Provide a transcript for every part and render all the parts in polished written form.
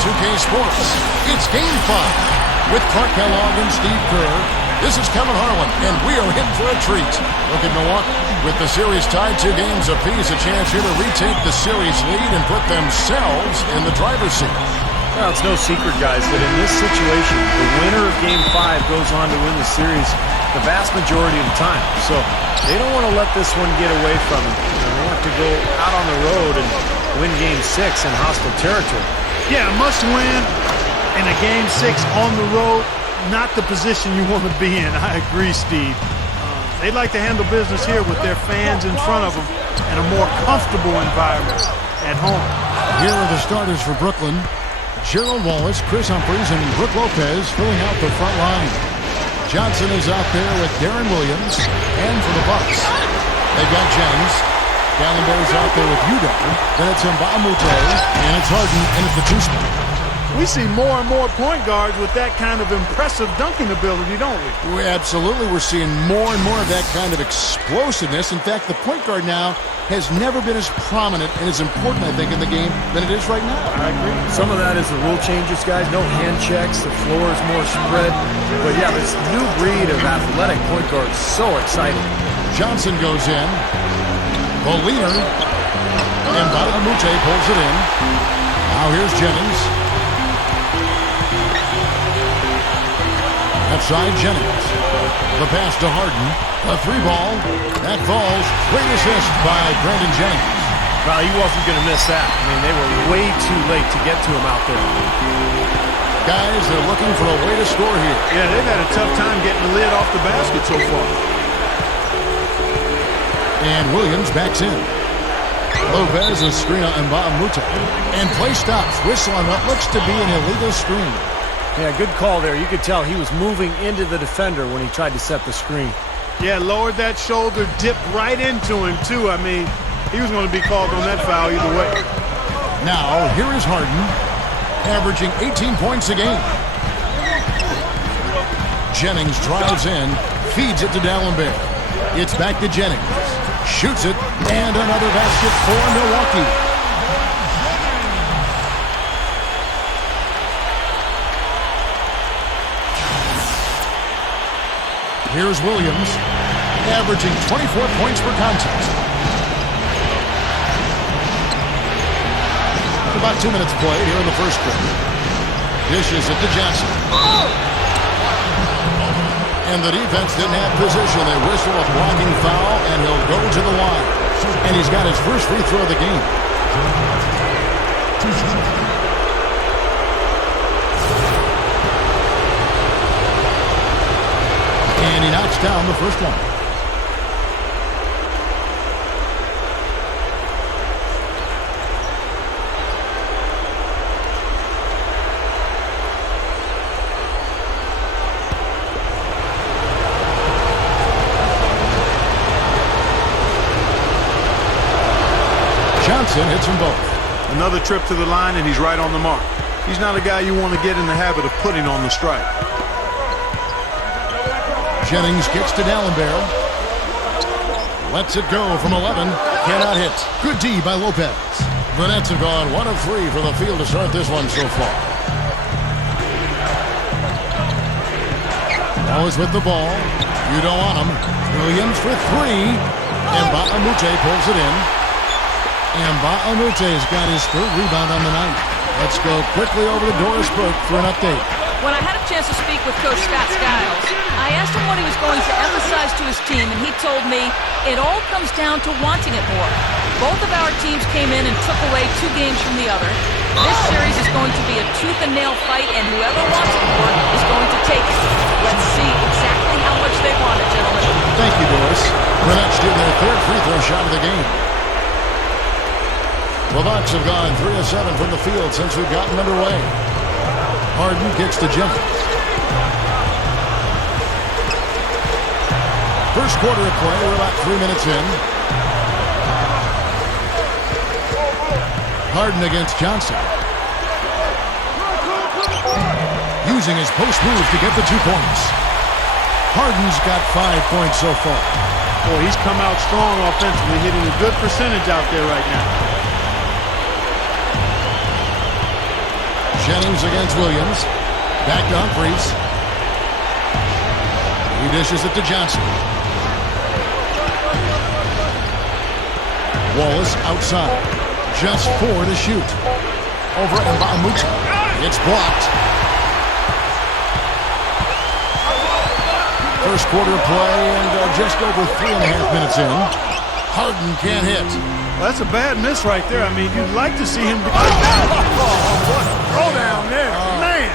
2K Sports. It's Game 5 with Clark Kellogg and Steve Kerr. This is Kevin Harlan, and we are in for a treat. Look at Milwaukee. With the series tied 2 games apiece, a chance here to retake the series lead and put themselves in the driver's seat. Well, it's no secret, guys, that in this situation, the winner of Game 5 goes on to win the series the vast majority of the time. So they don't want to let this one get away from them. They want to go out on the road and win Game 6 in hostile territory. Yeah, must win in a Game 6 on the road. Not the position you want to be in. I agree, Steve. They'd like to handle business here with their fans in front of them and a more comfortable environment at home. Here are the starters for Brooklyn. Gerald Wallace, Chris Humphries, and Brook Lopez filling out the front line. Johnson is out there with Darren Williams. And for the Bucks, they've got Jennings. Gallenberg's out there with Udo. Then it's Mbaamute, and it's Harden, and it's the two-spot. We see more and more point guards with that kind of impressive dunking ability, don't we? Absolutely. We're seeing more and more of that kind of explosiveness. In fact, the point guard now has never been as prominent and as important, I think, in the game than it is right now. I agree. Some of that is the rule changes, guys. No hand checks. The floor is more spread. But, yeah, this new breed of athletic point guard is so exciting. Johnson goes in. The leader. And Mbaamute pulls it in. Now here's Jennings. Outside Jennings. The pass to Harden. A 3-ball. That falls. Great assist by Brandon Jennings. Well, he wasn't going to miss that. I mean, they were way too late to get to him out there. Guys, they're looking for a way to score here. Yeah, they've had a tough time getting the lid off the basket so far. And Williams backs in. Lopez a screen on Mbaamute. And play stops. Whistle on what looks to be an illegal screen. Yeah, good call there. You could tell he was moving into the defender when he tried to set the screen. Yeah, lowered that shoulder, dipped right into him, too. I mean, he was going to be called on that foul either way. Now, here is Harden, averaging 18 points a game. Jennings drives in, feeds it to Dallenberg. It's back to Jennings. Shoots it, and another basket for Milwaukee. Here's Williams, averaging 24 points per contest. About 2 minutes played here in the first quarter. Dishes it to Johnson. And the defense didn't have position. They whistle a blocking foul, and he'll go to the line. And he's got his first free throw of the game. And he knocks down the first one. Johnson hits them both. Another trip to the line, and he's right on the mark. He's not a guy you want to get in the habit of putting on the strike. Jennings gets to Dallenberg. Lets it go from 11. Cannot hit. Good D by Lopez. The Nets have gone 1 of 3 from the field to start this one so far. Always with the ball. You don't want him. Williams for 3. Mbaamute pulls it in. Mbaamute has got his 3rd rebound on the night. Let's go quickly over to Doris Burke for an update. When I had a chance to speak with Coach Scott Skiles, I asked him what he was going to emphasize to his team, and he told me it all comes down to wanting it more. Both of our teams came in and took away 2 games from the other. This series is going to be a tooth-and-nail fight, and whoever wants it more is going to take it. Let's see exactly how much they want it, gentlemen. Thank you, Doris. The Nets do their 3rd free throw shot of the game. The Bucks have gone 3 of 7 from the field since we've gotten underway. Harden kicks to Jennings. First quarter of play, we're about 3 minutes in. Harden against Johnson. Using his post move to get the 2 points. Harden's got 5 points so far. Boy, he's come out strong offensively, hitting a good percentage out there right now. Jennings against Williams. Back to Humphries. He dishes it to Johnson. Wallace outside. Just 4 to shoot. Over Nba2K13. It's blocked. First quarter play and just over 3.5 minutes in. Harden can't hit. Well, that's a bad miss right there. I mean, you'd like to see him. What a throw down there. Man.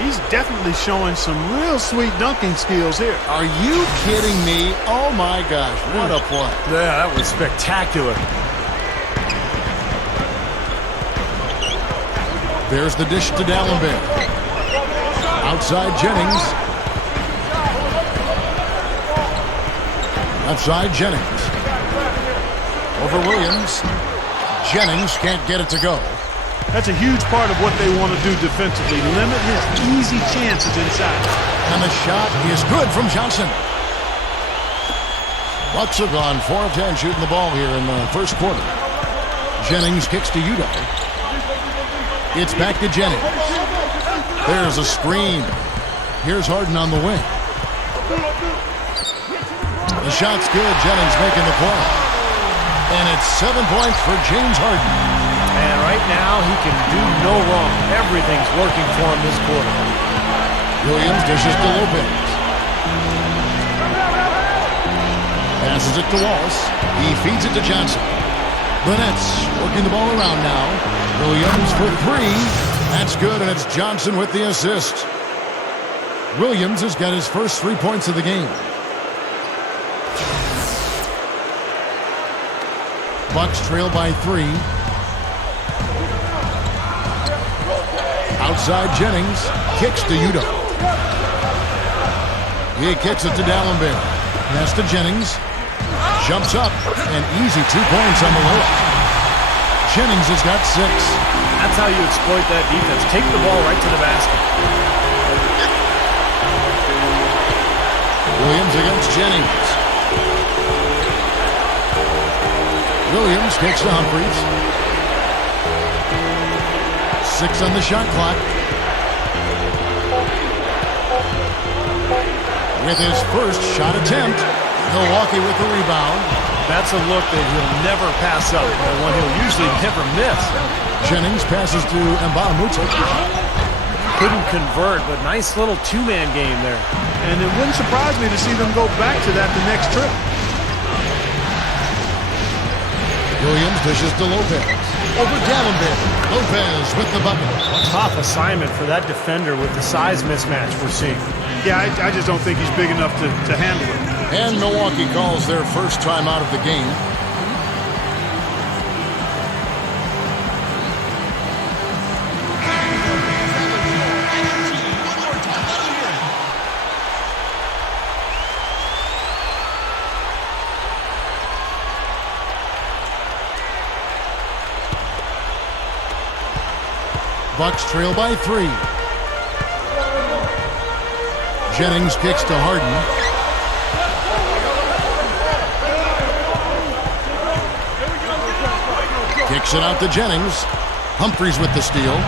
He's definitely showing some real sweet dunking skills here. Are you kidding me? Oh, my gosh. What a play. Yeah, that was spectacular. There's the dish to Dallenberg. Outside Jennings. Outside Jennings. Over Williams. Jennings can't get it to go. That's a huge part of what they want to do defensively. Limit his easy chances inside. And the shot is good from Johnson. Bucks have gone 4 of 10 shooting the ball here in the first quarter. Jennings kicks to Udo. It's back to Jennings. There's a screen. Here's Harden on the wing. The shot's good. Jennings making the play. And it's 7 points for James Harden. And right now, he can do no wrong. Everything's working for him this quarter. Williams dishes to Lopez. Passes it to Wallace. He feeds it to Johnson. The Nets working the ball around now. Williams for 3. That's good, and it's Johnson with the assist. Williams has got his first 3 points of the game. Bucks trail by 3. Outside Jennings. Kicks to Udo. He kicks it to Dallenberg. Pass to Jennings. Jumps up. And easy 2 points on the layup. Jennings has got 6. That's how you exploit that defense. Take the ball right to the basket. Williams against Jennings. Williams kicks to Humphries. 6 on the shot clock. With his first shot attempt, Milwaukee with the rebound. That's a look that he'll never pass up, and one he'll usually never miss. Jennings passes to Nba2K13. Couldn't convert, but nice little two-man game there. And it wouldn't surprise me to see them go back to that the next trip. Williams dishes to Lopez. Over Dallenberg. Lopez with the bucket. Tough assignment for that defender with the size mismatch we're seeing. Yeah, I just don't think he's big enough to handle it. And Milwaukee calls their first time out of the game. Bucks trail by 3. Jennings kicks to Harden. Kicks it out to Jennings. Humphries with the steal.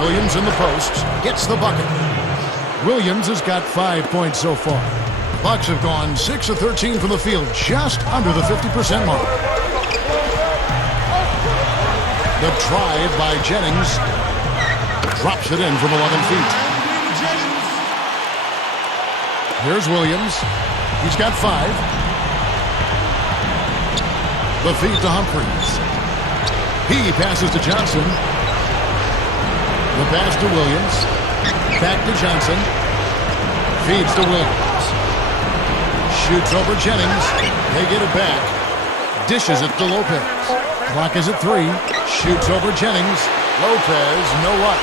Williams in the post. Gets the bucket. Williams has got 5 points so far. Bucks have gone 6 of 13 from the field, just under the 50% mark. The drive by Jennings. Drops it in from 11 feet. Here's Williams. He's got 5. The feed to Humphries. He passes to Johnson. The pass to Williams. Back to Johnson. Feeds to Williams. Shoots over Jennings. They get it back. Dishes it to Lopez. Clock is at 3. Shoots over Jennings. Lopez, no luck.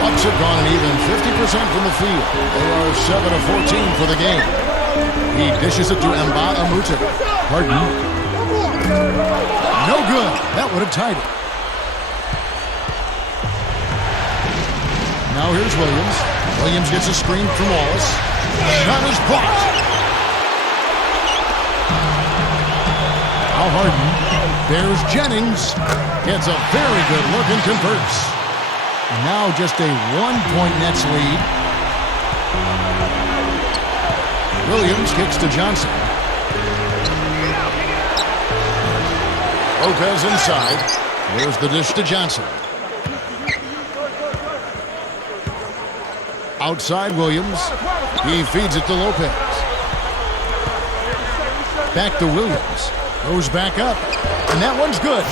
Bucks have gone an even 50% from the field. They are 7 of 14 for the game. He dishes it to Nba2K13. Harden. No good. That would have tied it. Now here's Williams. Williams gets a screen from Wallace. Shot is blocked. Now Harden. There's Jennings. Gets a very good look and converts. And now just a 1-point Nets lead. Williams kicks to Johnson. Lopez inside. There's the dish to Johnson. Outside Williams. He feeds it to Lopez. Back to Williams. Goes back up. And that one's good.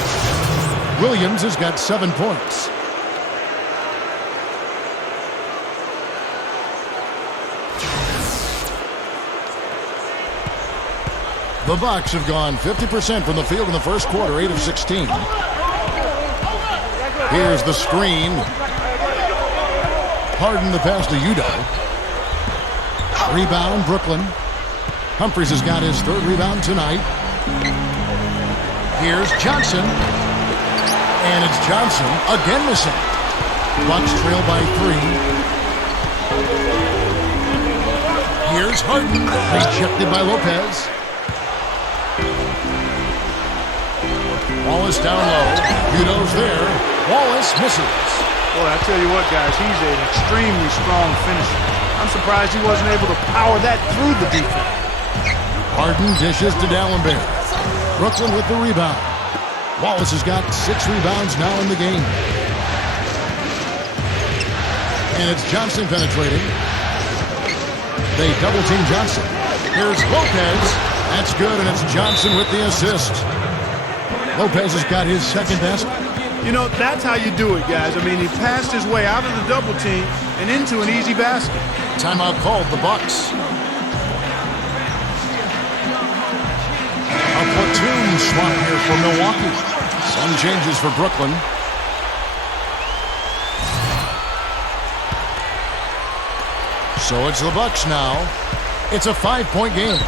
Williams has got 7 points. The Bucks have gone 50% from the field in the first quarter, 8 of 16. Here's the screen. Harden the pass to Udo. Rebound, Brooklyn. Humphries has got his 3rd rebound tonight. Here's Johnson. And it's Johnson again missing. Bucks trail by 3. Here's Harden. Rejected by Lopez. Wallace down low. Udo's there. Wallace misses. Boy, I tell you what, guys, he's an extremely strong finisher. I'm surprised he wasn't able to power that through the defense. Harden dishes to D'Alembert. Brooklyn with the rebound. Wallace has got 6 rebounds now in the game. And it's Johnson penetrating. They double-team Johnson. Here's Lopez. That's good, and it's Johnson with the assist. Lopez has got his 2nd basket. You know, that's how you do it, guys. I mean, he passed his way out of the double team and into an easy basket. Timeout called, the Bucks. A platoon swap here for Milwaukee. Some changes for Brooklyn. So it's the Bucks now. It's a 5-point game.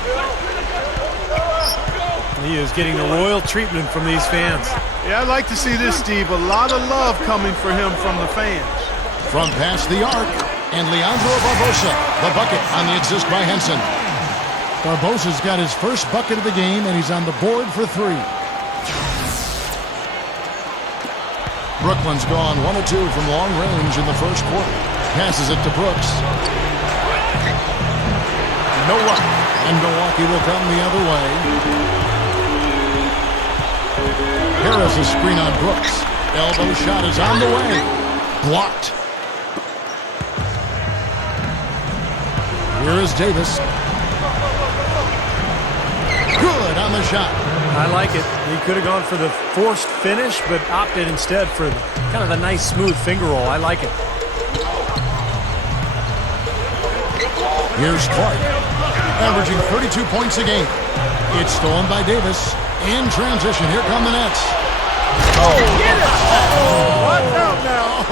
He is getting the royal treatment from these fans. Yeah, I'd like to see this, Steve. A lot of love coming for him from the fans. From past the arc, and Leandro Barbosa, the bucket on the assist by Henson. Barbosa's got his first bucket of the game, and he's on the board for 3. Brooklyn's gone 1 of 2 from long range in the first quarter. Passes it to Brooks. No luck, and Milwaukee will come the other way. Harris a screen on Brooks. Elbow shot is on the way. Blocked. Here is Davis. Good on the shot. I like it. He could have gone for the forced finish, but opted instead for kind of a nice smooth finger roll. I like it. Here's Clark, averaging 32 points a game. It's stolen by Davis. In transition, here come the Nets. Oh, get it! Watch out now.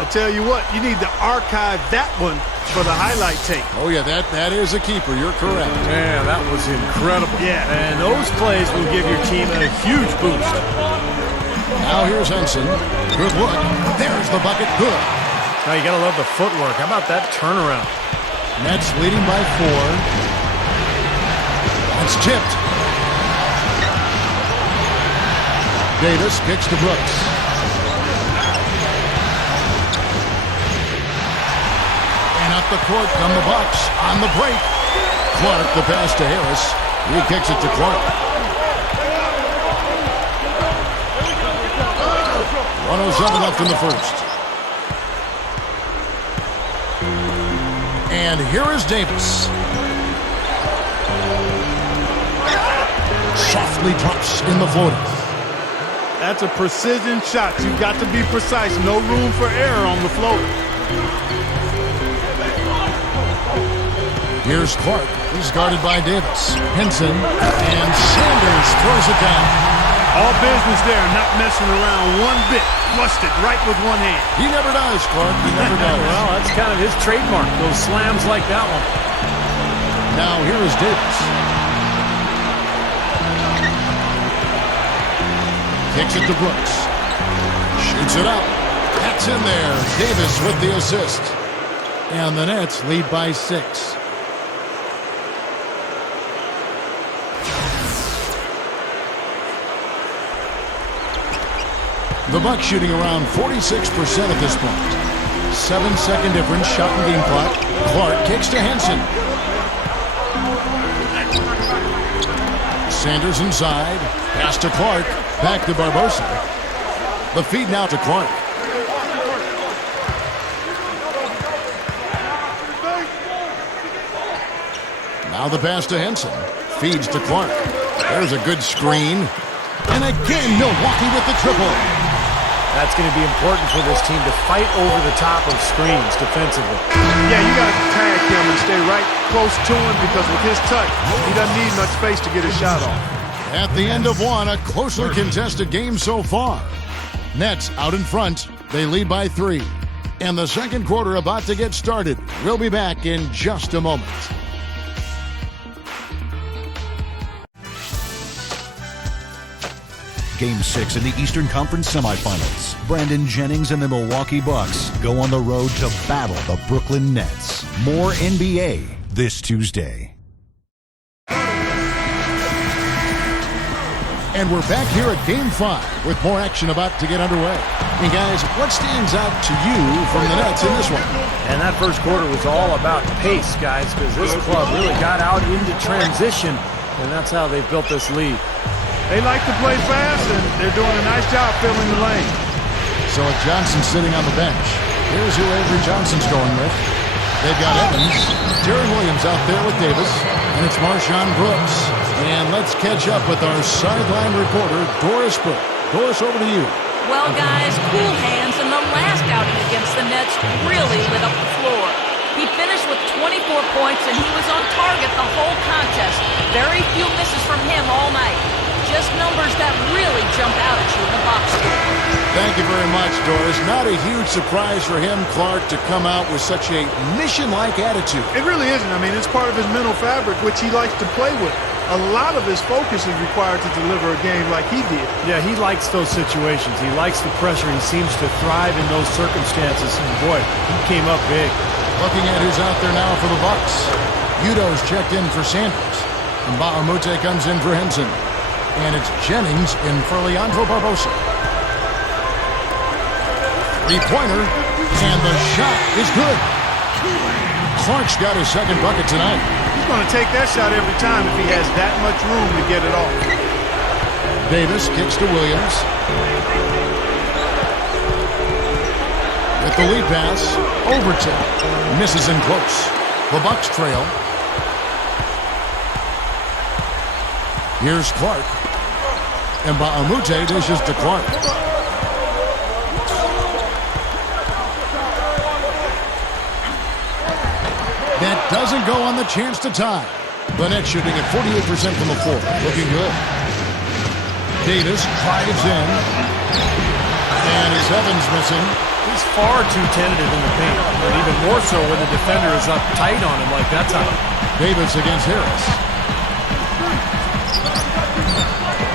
I tell you what, you need to archive that one for the highlight tape. Oh, yeah, that is a keeper. You're correct. Man, that was incredible. Yeah. And those plays will give your team a huge boost. Now here's Henson. Good look. There's the bucket. Good. Now you got to love the footwork. How about that turnaround? Nets leading by 4. It's tipped. Davis kicks to Brooks. And up the court come the Bucks on the break. Clark the pass to Harris. He kicks it to Clark. 1:07 left in the first. And here is Davis. Softly drops in the floater. That's a precision shot. You've got to be precise. No room for error on the floater. Here's Clark. He's guarded by Davis. Henson. And Sanders throws it down. All business there. Not messing around one bit. Flushed it right with one hand. He never does, Clark. He never does. Well, that's kind of his trademark. Those slams like that one. Now here is Davis. Kicks it to Brooks. Shoots it up. That's in there. Davis with the assist. And the Nets lead by 6. The Bucks shooting around 46% at this point. 7-second difference, shot and game clock. Clark kicks to Henson. Sanders inside. Pass to Clark. Back to Barbosa. The feed now to Clark. Now the pass to Henson. Feeds to Clark. There's a good screen. And again, Milwaukee with the triple. That's going to be important for this team to fight over the top of screens defensively. Yeah, you got to tag him and stay right close to him because with his touch, he doesn't need much space to get his shot off. At the end of one, a closely contested game so far. Nets out in front. They lead by 3. And the second quarter about to get started. We'll be back in just a moment. Game 6 in the Eastern Conference semifinals. Brandon Jennings and the Milwaukee Bucks go on the road to battle the Brooklyn Nets. More NBA this Tuesday. And we're back here at Game 5 with more action about to get underway. And guys, what stands out to you from the Nets in this one? And that first quarter was all about pace, guys, because this club really got out into transition, and that's how they built this lead. They like to play fast, and they're doing a nice job filling the lane. So with Johnson sitting on the bench, here's who Avery Johnson's going with. They've got Evans, Darren Williams out there with Davis, and it's Marshawn Brooks. And let's catch up with our sideline reporter, Doris Burke. Doris, over to you. Well, guys, cool hands in the last outing against the Nets really lit up the floor. He finished with 24 points, and he was on target the whole contest. Very few misses from him all night. Just numbers that really jump out at you in the box score. Thank you very much, Doris. Not a huge surprise for him, Clark, to come out with such a mission-like attitude. It really isn't. I mean, it's part of his mental fabric, which he likes to play with. A lot of his focus is required to deliver a game like he did. Yeah, he likes those situations. He likes the pressure. He seems to thrive in those circumstances. And boy, he came up big. Looking at who's out there now for the Bucks. Udo's checked in for Sanders. And Bahamute comes in for Henson. And it's Jennings in for Leandro Barbosa. Three-pointer, and the shot is good. Clark's got his second bucket tonight. He's going to take that shot every time if he has that much room to get it off. Davis kicks to Williams. With the lead pass, Overton misses in close. The Bucks trail. Here's Clark. And Bahamute dishes to Clark. That doesn't go on the chance to tie. The Nets shooting at 48% from the floor. Looking good. Davis drives in. And is Evans missing? He's far too tentative in the paint. And even more so when the defender is up tight on him like that time. Davis against Harris.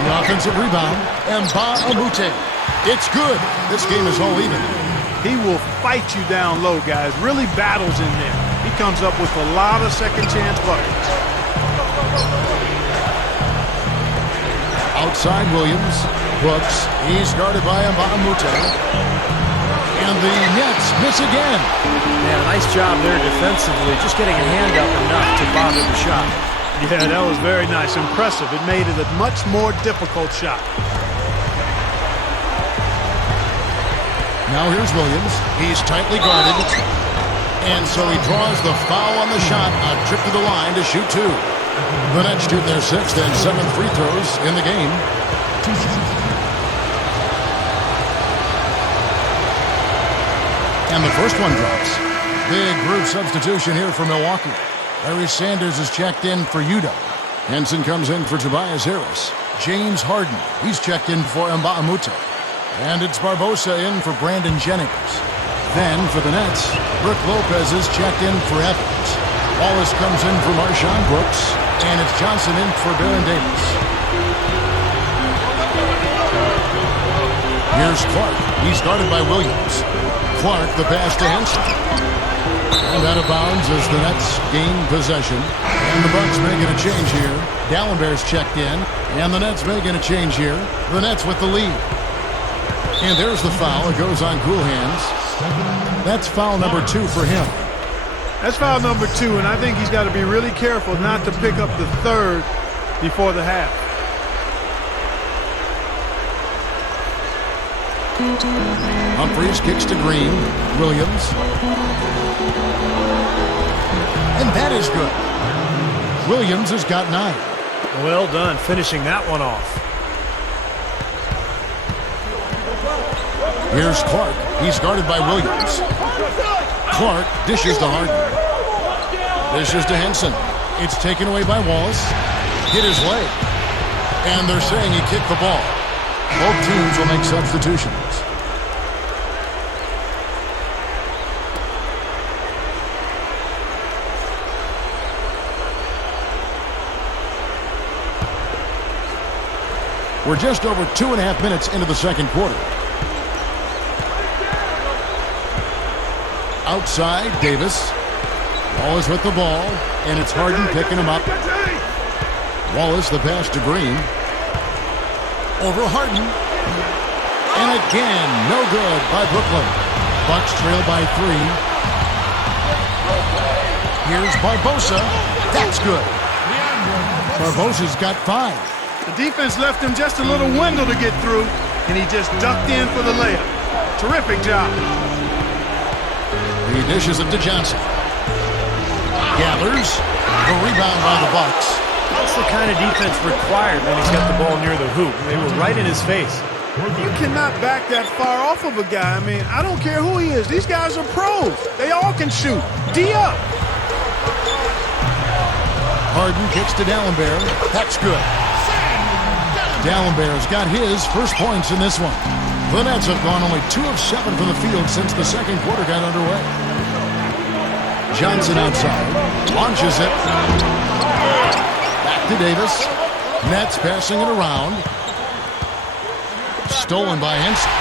The offensive rebound, and Bahamute. It's good. This game is all even. He will fight you down low, guys. Really battles in there. He comes up with a lot of second-chance buckets. Outside Williams. Brooks. He's guarded by Bahamute. And the Nets miss again. Yeah, nice job there defensively. Just getting a hand up enough to bother the shot. Yeah, that was very nice. Impressive. It made it a much more difficult shot. Now here's Williams. He's tightly guarded. And so he draws the foul on the shot. A trip to the line to shoot 2. The Nets shoot their 6th and 7th free throws in the game. And the first one drops. Big group substitution here for Milwaukee. Larry Sanders is checked in for Udo. Henson comes in for Tobias Harris. James Harden, he's checked in for Bahamute. And it's Barbosa in for Brandon Jennings. Then for the Nets, Brook Lopez is checked in for Evans. Wallace comes in for Marshawn Brooks. And it's Johnson in for Baron Davis. Here's Clark. He's guarded by Williams. Clark, the pass to Henson. And out of bounds as the Nets gain possession. And the Bucks making a change here. Dallenberg's checked in. And the Nets making a change here. The Nets with the lead. And there's the foul. It goes on cool hands. That's foul number 2 for him. That's foul number 2, and I think he's got to be really careful not to pick up the 3rd before the half. Humphries kicks to Green. Williams. And that is good. Williams has got 9. Well done, finishing that one off. Here's Clark. He's guarded by Williams. Clark dishes to Harden. Dishes to Henson. It's taken away by Wallace. Hit his leg. And they're saying he kicked the ball. Both teams will make substitutions. We're just over 2.5 minutes into the second quarter. Outside, Davis. Wallace with the ball, and it's Harden picking him up. Wallace, the pass to Green. Over Harden. And again, no good by Brooklyn. Bucks trail by 3. Here's Barbosa. That's good. Barbosa's got 5. The defense left him just a little window to get through, and he just ducked in for the layup. Terrific job. He dishes it to Johnson. Gathers. The rebound by the Bucks. That's the kind of defense required when he's got the ball near the hoop. They were right in his face. You cannot back that far off of a guy. I mean, I don't care who he is. These guys are pros. They all can shoot. D up. Harden kicks to Dallenberg. That's good. Dallenberg's got his first points in this one. The Nets have gone only 2 of 7 from the field since the second quarter got underway. Johnson outside. Launches it. Back to Davis. Nets passing it around. Stolen by Henson.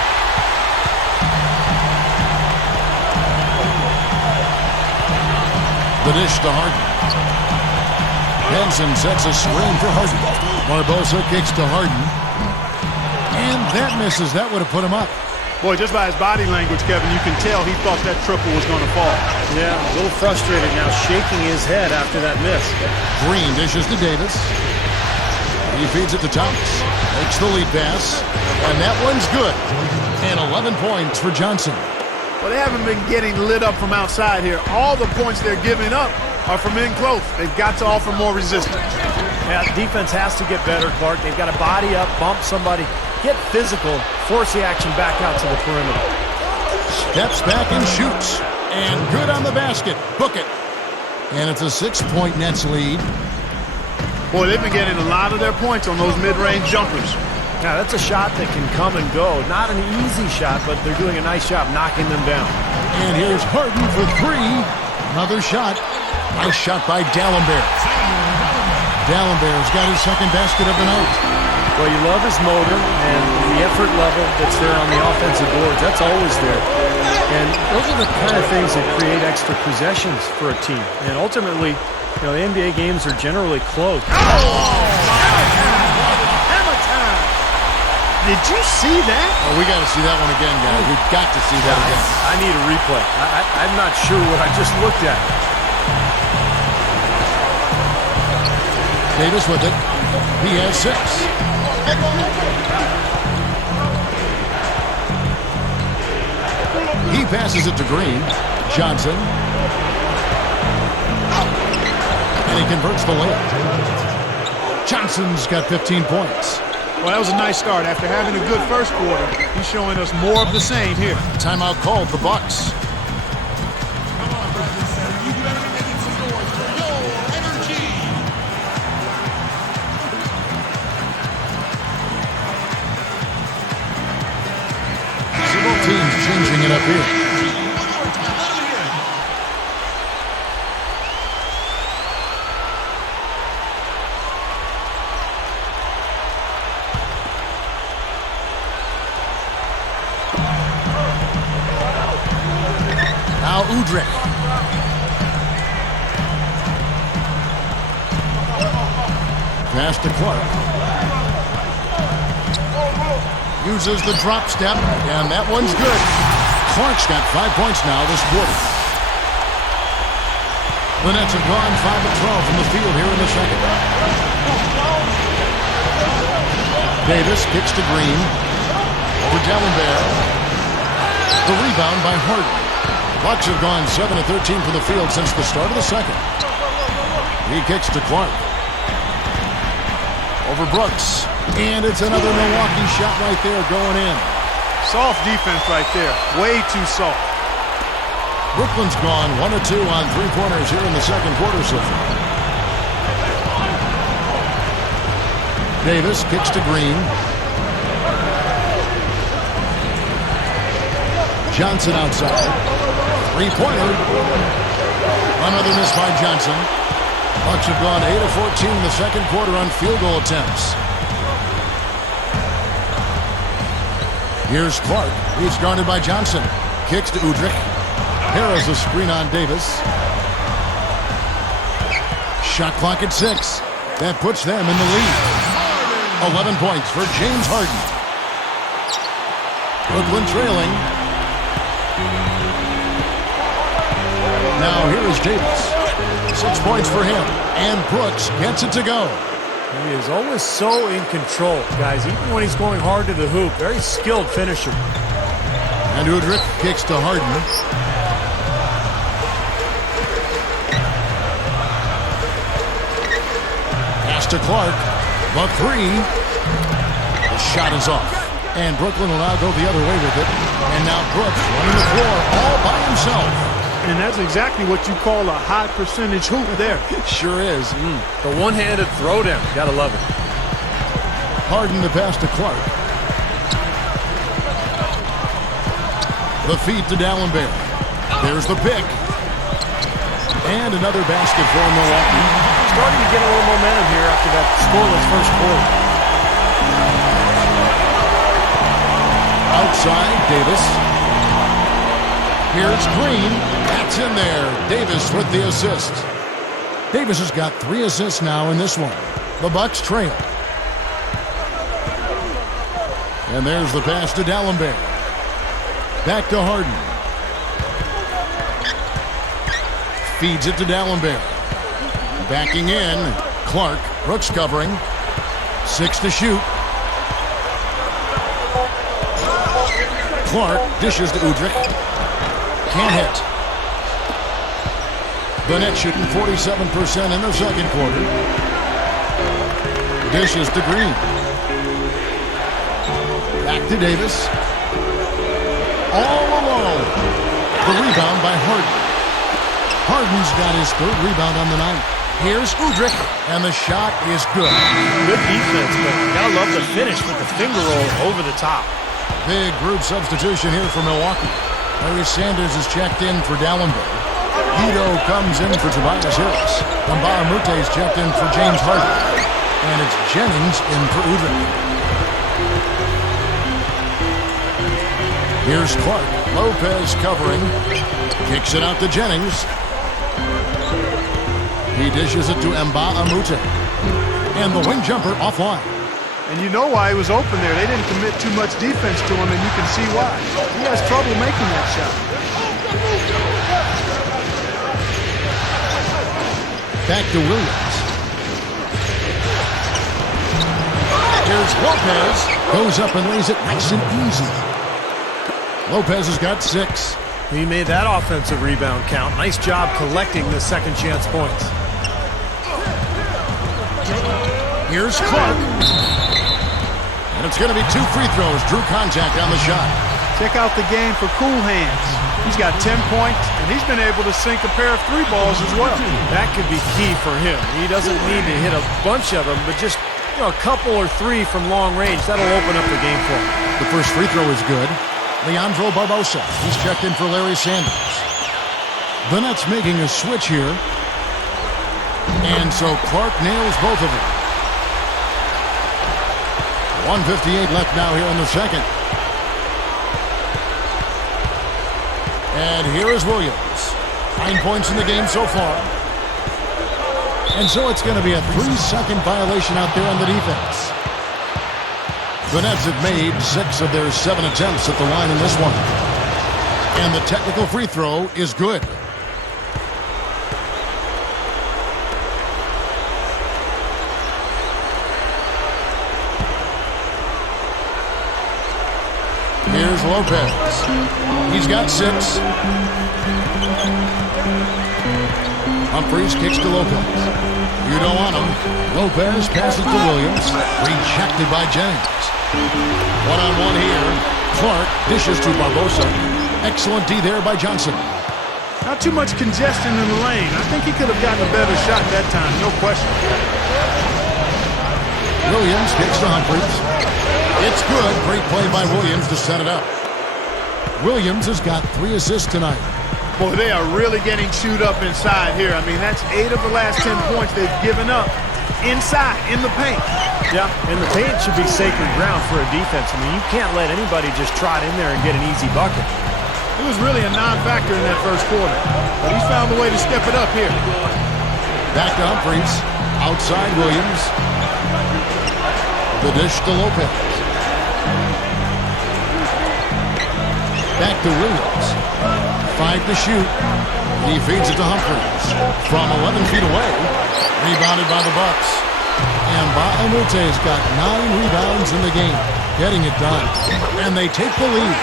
The dish to Harden. Henson sets a screen for Harden. Barbosa kicks to Harden. And that misses. That would have put him up. Boy, just by his body language, Kevin, you can tell he thought that triple was going to fall. Yeah, a little frustrated now, shaking his head after that miss. Green dishes to Davis. He feeds it to Thomas. Makes the lead pass. And that one's good. And 11 points for Johnson. Well, they haven't been getting lit up from outside here. All the points they're giving up are from in close. They've got to offer more resistance. Yeah, defense has to get better, Clark. They've got to body up, bump somebody, get physical, force the action back out to the perimeter. Steps back and shoots. And good on the basket. Book it. And it's a 6-point Nets lead. Boy, they've been getting a lot of their points on those mid-range jumpers. Now, that's a shot that can come and go. Not an easy shot, but they're doing a nice job knocking them down. And here's Harden for 3. Another shot. Nice shot by Dallenberg. Dallenberg's got his second basket of the night. Well, you love his motor and the effort level that's there on the offensive boards. That's always there. And those are the kind of things that create extra possessions for a team. And ultimately, you know, the NBA games are generally close. Hammer time! Did you see that? Oh, we got to see that one again, guys. We've got to see that again. I need a replay. I'm not sure what I just looked at. Davis with it. He has 6. He passes it to Green. Johnson. And he converts the layup. Johnson's got 15 points. Well, that was a nice start. After having a good first quarter, he's showing us more of the same here. Timeout called, the Bucks. Both teams changing it up here. Now Udrih. Pass to Clark. Uses the drop step, and that one's good. Clark's got 5 points now this quarter. The Nets have gone 5 of 12 from the field here in the second. Davis kicks to Green. Over D'Alembert. The rebound by Harden. Bucks have gone 7 of 13 from the field since the start of the second. He kicks to Clark. Over Brooks. And it's another Milwaukee shot right there going in. Soft defense right there. Way too soft. Brooklyn's gone 1 of 2 on three-pointers here in the second quarter so far. Davis kicks to Green. Johnson outside. Three-pointer. Another miss by Johnson. Bucks have gone 8 of 14 in the second quarter on field goal attempts. Here's Clark. He's guarded by Johnson. Kicks to Udrih. Here is a screen on Davis. Shot clock at 6. That puts them in the lead. 11 points for James Harden. Brooklyn trailing. Now here is Davis. 6 points for him. And Brooks gets it to go. He is always so in control, guys. Even when he's going hard to the hoop. Very skilled finisher. And Udrih kicks to Harden. Pass to Clark. The three. The shot is off. And Brooklyn will now go the other way with it. And now Brooks running the floor all by himself. And that's exactly what you call a high percentage hoop there. Sure is. The one-handed throwdown. Gotta love it. Harden the pass to Clark. The feed to D'Alembert. There's the pick. And another basket for Milwaukee. Starting to get a little momentum here after that scoreless first quarter. Outside, Davis. Here's Green. That's in there. Davis with the assist. Davis has got 3 assists now in this one. The Bucks trail. And there's the pass to D'Alembert. Back to Harden. Feeds it to D'Alembert. Backing in. Clark. Brooks covering. 6 to shoot. Clark dishes to Udrih. Can't hit. The Nets shooting 47% in the second quarter. Dishes to Green. Back to Davis. All alone. The rebound by Harden. Harden's got his 3rd rebound on the night. Here's Udrih. And the shot is good. Good defense, but you gotta love the finish with the finger roll over the top. Big group substitution here for Milwaukee. Larry Sanders is checked in for D'Alembert. Ito comes in for Tobias Harris. Nba2K13 is checked in for James Harden. And it's Jennings in for Udrih. Here's Clark. Lopez covering. Kicks it out to Jennings. He dishes it to Nba2K13. And the wing jumper offline. And you know why he was open there. They didn't commit too much defense to him, and you can see why. He has trouble making that shot. Back to Williams. Here's Lopez. Goes up and lays it nice and easy. Lopez has got 6. He made that offensive rebound count. Nice job collecting the second chance points. Here's Clark. And it's going to be 2 free throws. Drew contact on the shot. Check out the game for Cool Hands. He's got 10 points, and he's been able to sink a pair of 3 balls as well. That could be key for him. He doesn't need to hit a bunch of them, but just a couple or 3 from long range. That'll open up the game for him. The first free throw is good. Leandro Barbosa. He's checked in for Larry Sanders. The Nets making a switch here. And so Clark nails both of them. 1:58 left now here in the second. And here is Williams. 9 points in the game so far. And so it's going to be a 3-second violation out there on the defense. The Nets have made 6 of their 7 attempts at the line in this one. And the technical free throw is good. Here's Lopez. He's got 6. Humphries kicks to Lopez. You don't want him. Lopez passes to Williams. Rejected by Jennings. One-on-one here. Clark dishes to Barbosa. Excellent D there by Johnson. Not too much congestion in the lane. I think he could have gotten a better shot that time, no question. Williams kicks to Humphries. It's good. Great play by Williams to set it up. Williams has got 3 assists tonight. Boy, they are really getting chewed up inside here. I mean, that's 8 of the last 10 points they've given up inside, in the paint. Yeah, and the paint should be sacred ground for a defense. I mean, you can't let anybody just trot in there and get an easy bucket. It was really a non-factor in that first quarter, but he's found a way to step it up here. Back to Humphries. Outside Williams. The dish to Lopez. Back to Williams. 5 to shoot. He feeds it to Humphries. From 11 feet away. Rebounded by the Bucks. And Mbah-a-Moute has got 9 rebounds in the game. Getting it done. And they take the lead.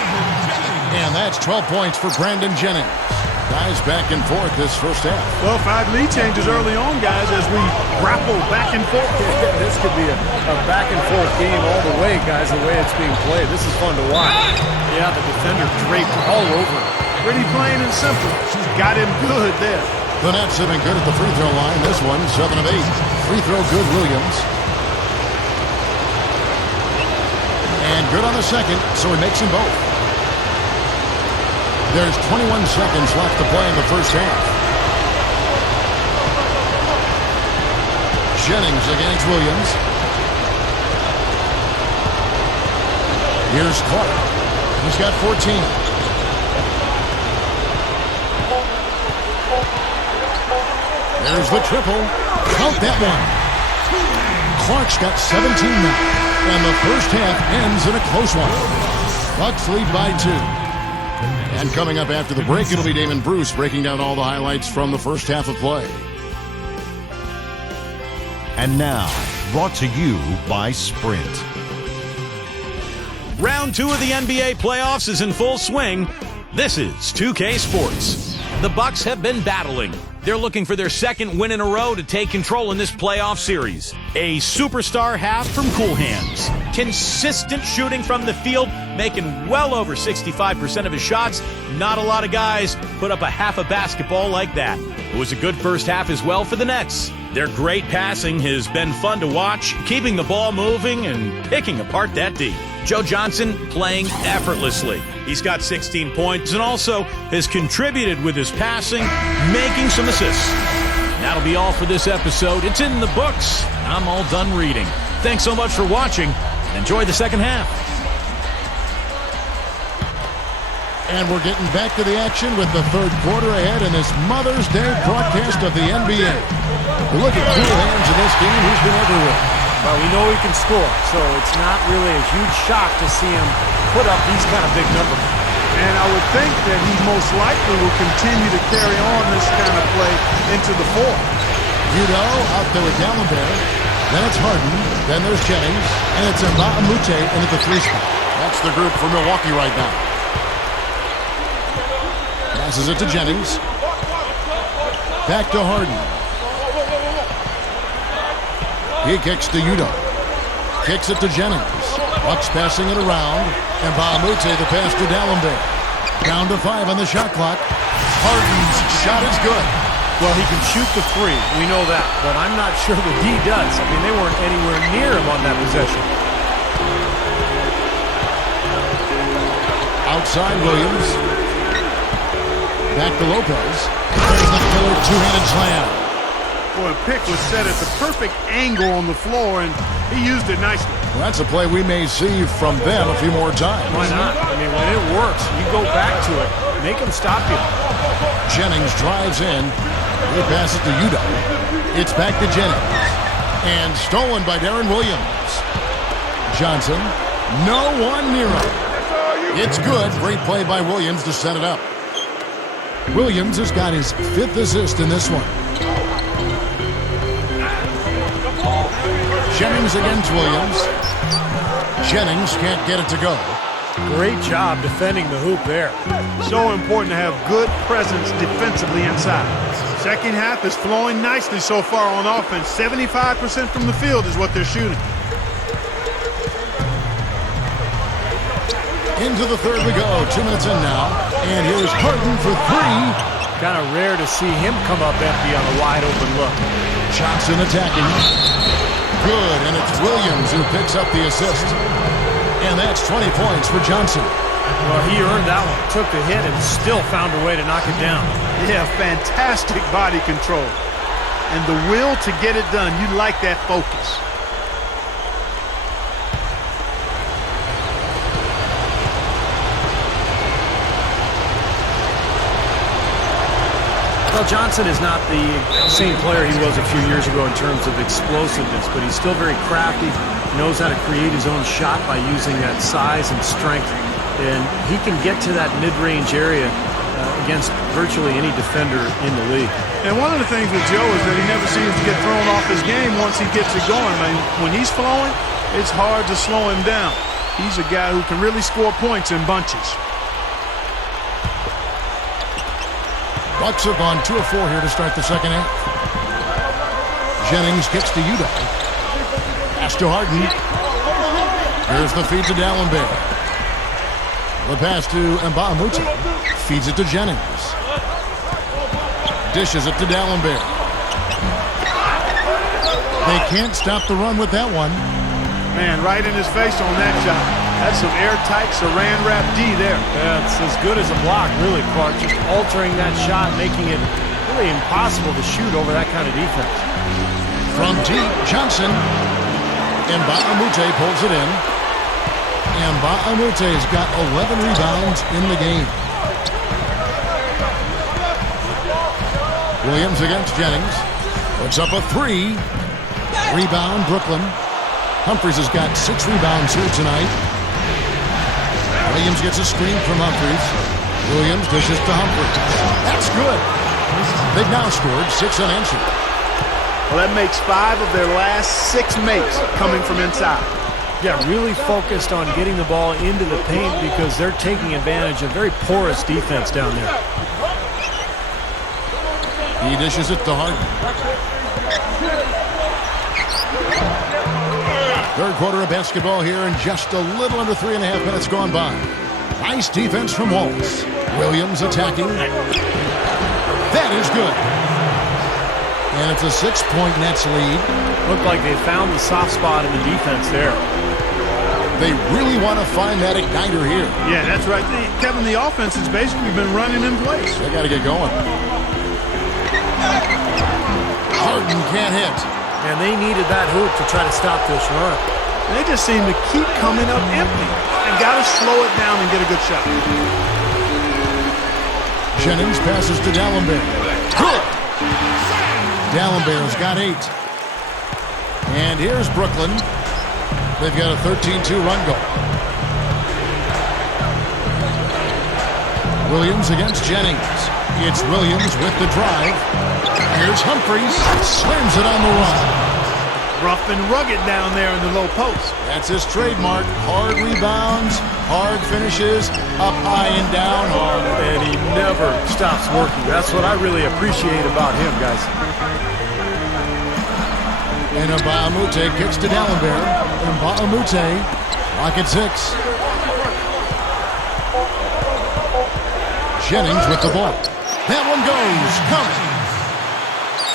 And that's 12 points for Brandon Jennings. Guys back and forth this first half. Well, 5 lead changes early on, guys, as we grapple back and forth. This could be a back and forth game all the way, guys, the way it's being played. This is fun to watch. Yeah, the defender draped all over. Pretty plain and simple. Got him good there. The Nets have been good at the free throw line. This one, 7 of 8. Free throw good, Williams. And good on the second, so he makes them both. There's 21 seconds left to play in the first half. Jennings against Williams. Here's Clark. He's got 14. There's the triple. Count that one. Clark's got 17 now. And the first half ends in a close one. Bucks lead by 2. And coming up after the break, it'll be Damon Bruce breaking down all the highlights from the first half of play. And now, brought to you by Sprint. Round 2 of the NBA playoffs is in full swing. This is 2K Sports. The Bucks have been battling. They're looking for their second win in a row to take control in this playoff series. A superstar half from Cool Hands. Consistent shooting from the field, making well over 65% of his shots. Not a lot of guys put up a half a basketball like that. It was a good first half as well for the Nets. Their great passing has been fun to watch, keeping the ball moving and picking apart that D. Joe Johnson playing effortlessly. He's got 16 points and also has contributed with his passing, making some assists. That'll be all for this episode. It's in the books. I'm all done reading. Thanks so much for watching. Enjoy the second half. And we're getting back to the action with the third quarter ahead in this Mother's Day broadcast of the NBA. Look at Cool Hands in this game. He's been everywhere. Well, we know he can score, so it's not really a huge shock to see him put up these kind of big numbers. And I would think that he most likely will continue to carry on this kind of play into the fourth. Udo out there with D'Alembert. Then it's Harden. Then there's Jennings. And it's Mbah-a-Moute in at the 3 spot. That's the group for Milwaukee right now. Passes it to Jennings. Back to Harden. He kicks to Udo. Kicks it to Jennings. Bucks passing it around. And Mbah-a-Moute the pass to D'Alembert. Down to 5 on the shot clock. Harden's shot is good. Well, he can shoot the 3. We know that. But I'm not sure that he does. I mean, they weren't anywhere near him on that possession. Outside Williams. Back to Lopez. There's the killer two-handed slam. Boy, a pick was set at the perfect angle on the floor, and he used it nicely. Well, that's a play we may see from them a few more times. Why not? I mean, when it works, you go back to it. Make him stop you. Jennings drives in. He passes to Udo. It's back to Jennings. And stolen by Darren Williams. Johnson No one near him. It's good. Great play by Williams to set it up. Williams has got his 5th assist in this one. Jennings against Williams. Jennings can't get it to go. Great job defending the hoop there. So important to have good presence defensively inside. Second half is flowing nicely so far on offense. 75% from the field is what they're shooting. Into the third we go. 2 minutes in now. And here's Harden for 3. Kind of rare to see him come up empty on a wide open look. Johnson attacking. Good, and it's Williams who picks up the assist. And that's 20 points for Johnson. Well, he earned that one. Took the hit and still found a way to knock it down. Yeah, fantastic body control. And the will to get it done. You like that focus. Well, Johnson is not the same player he was a few years ago in terms of explosiveness, but he's still very crafty, knows how to create his own shot by using that size and strength, and he can get to that mid-range area against virtually any defender in the league. And one of the things with Joe is that he never seems to get thrown off his game once he gets it going. I mean, when he's flowing, it's hard to slow him down. He's a guy who can really score points in bunches. Bucks have gone 2 of 4 here to start the second half. Jennings kicks to Udall. Pass to Harden. Here's the feed to Dallenberg. The pass to Nba2K13. Feeds it to Jennings. Dishes it to Dallenberg. They can't stop the run with that one. Man, right in his face on that shot. That's some airtight saran wrap D there. Yeah, it's as good as a block, really, Clark. Just altering that shot, making it really impossible to shoot over that kind of defense. From deep, Johnson. Nba2K13 pulls it in. Nba2K13 has got 11 rebounds in the game. Williams against Jennings. Puts up a 3. Rebound, Brooklyn. Humphries has got 6 rebounds here tonight. Williams gets a screen from Humphries. Williams dishes to Humphries. That's good. They've now scored 6 unanswered. Well, that makes 5 of their last 6 makes coming from inside. Yeah, really focused on getting the ball into the paint because they're taking advantage of very porous defense down there. He dishes it to Harden. Third quarter of basketball here, and just a little under 3.5 minutes gone by. Nice defense from Wallace. Williams attacking. That is good. And it's a 6-point Nets lead. Looked like they found the soft spot in the defense there. They really want to find that igniter here. Yeah, that's right. Kevin, the offense has basically been running in place. They got to get going. Harden can't hit. And they needed that hoop to try to stop this run. They just seem to keep coming up empty. And got to slow it down and get a good shot. Jennings passes to Dallenberg. Good. Dallenberg's got 8. And here's Brooklyn. They've got a 13-2 run goal. Williams against Jennings. It's Williams with the drive. Here's Humphries. Slams it on the run. Rough and rugged down there in the low post. That's his trademark. Hard rebounds, hard finishes, up high and down hard. And he never stops working. That's what I really appreciate about him, guys. And Nba2K13 kicks to Dallenberg. Nba2K13, pocket 6. Jennings with the ball. That one goes. Coming.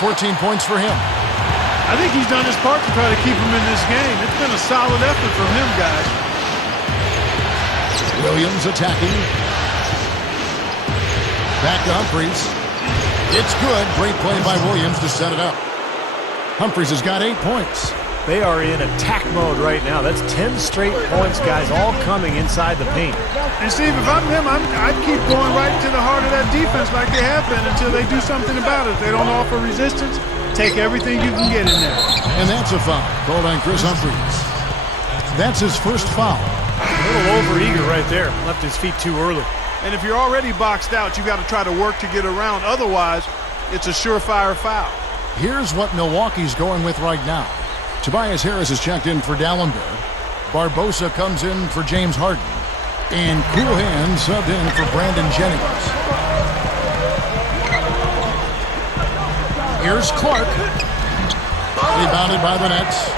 14 points for him. I think he's done his part to try to keep him in this game. It's been a solid effort from him, guys. Williams attacking. Back to Humphries. It's good. Great play by Williams to set it up. Humphries has got 8 points. They are in attack mode right now. That's 10 straight points, guys, all coming inside the paint. And Steve, if I'm him, I'd keep going right to the heart of that defense like they have been until they do something about it. If they don't offer resistance, take everything you can get in there. And that's a foul called on Chris Humphries. That's his first foul. little overeager right there. Left his feet too early. And if you're already boxed out, you got to try to work to get around. Otherwise, it's a surefire foul. Here's what Milwaukee's going with right now. Tobias Harris is checked in for Dallenberg. Barbosa comes in for James Harden. And Cool Hand subbed in for Brandon Jennings. Here's Clark. Rebounded by the Nets.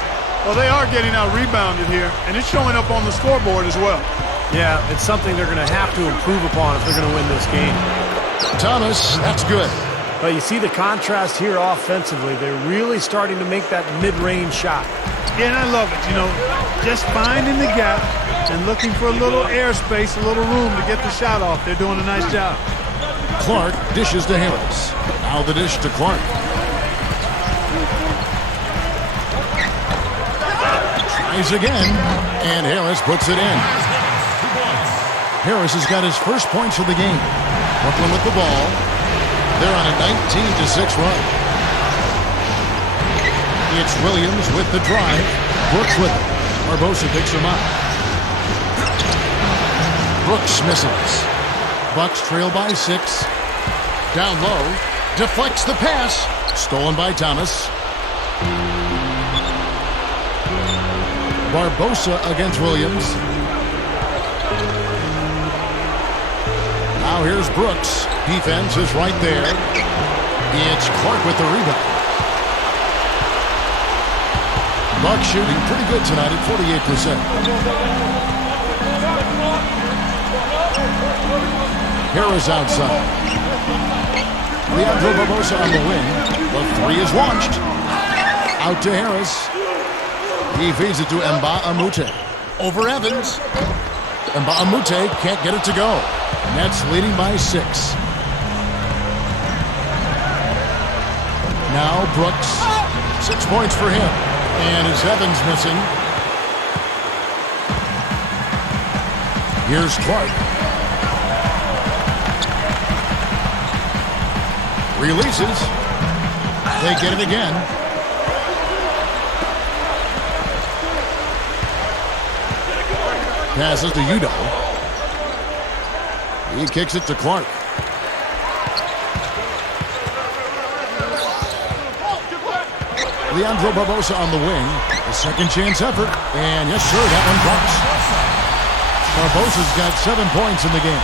Well, they are getting out rebounded here, and it's showing up on the scoreboard as well. Yeah, it's something they're going to have to improve upon if they're going to win this game. Thomas, that's good. But you see the contrast here offensively. They're really starting to make that mid-range shot. Yeah, and I love it. You know, just finding the gap and looking for a little airspace, a little room to get the shot off. They're doing a nice job. Clark dishes to Harris. Now the dish to Clark. Tries again, and Harris puts it in. Harris has got his first points of the game. Brooklyn with the ball. They're on a 19-6 run. It's Williams with the drive. Brooks with it. Barbosa picks him up. Brooks misses. Bucks trail by 6. Down low. Deflects the pass. Stolen by Thomas. Barbosa against Williams. Now here's Brooks. Defense is right there. It's Clark with the rebound. Bucks shooting pretty good tonight at 48%. Harris outside. Leandro Barbosa on the wing. The three is launched. Out to Harris. He feeds it to Nba2K13. Over Evans. Nba2K13 can't get it to go. Nets leading by 6. Now Brooks. 6 points for him. And is Evans missing? Here's Clark. Releases. They get it again. Passes to Udo. He kicks it to Clark. Leandro Barbosa on the wing. A second chance effort. And yes, sir, that one drops. Barbosa's got 7 points in the game.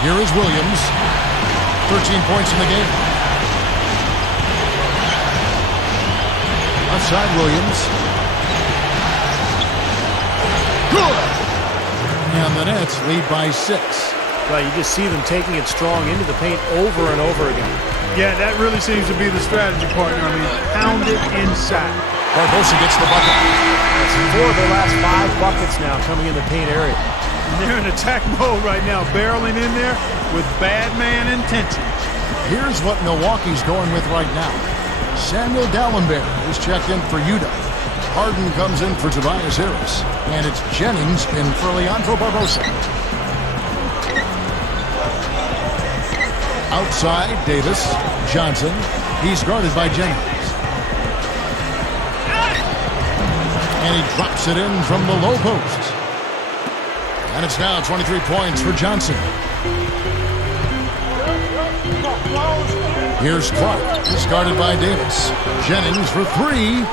Here is Williams. 13 points in the game. Outside Williams. Good! And the Nets lead by 6. Well, you just see them taking it strong into the paint over and over again. Yeah, that really seems to be the strategy, partner. I mean, pound it inside. Barbosa gets the bucket. That's 4 of their last 5 buckets now coming in the paint area. And they're in attack mode right now, barreling in there with bad man intentions. Here's what Milwaukee's going with right now. Samuel Dallenberg is checked in for Udo. Harden comes in for Tobias Harris. And it's Jennings in for Leandro Barbosa. Outside, Davis. Johnson. He's guarded by Jennings. And he drops it in from the low post. And it's now 23 points for Johnson. Here's Clark. He's guarded by Davis. Jennings for 3.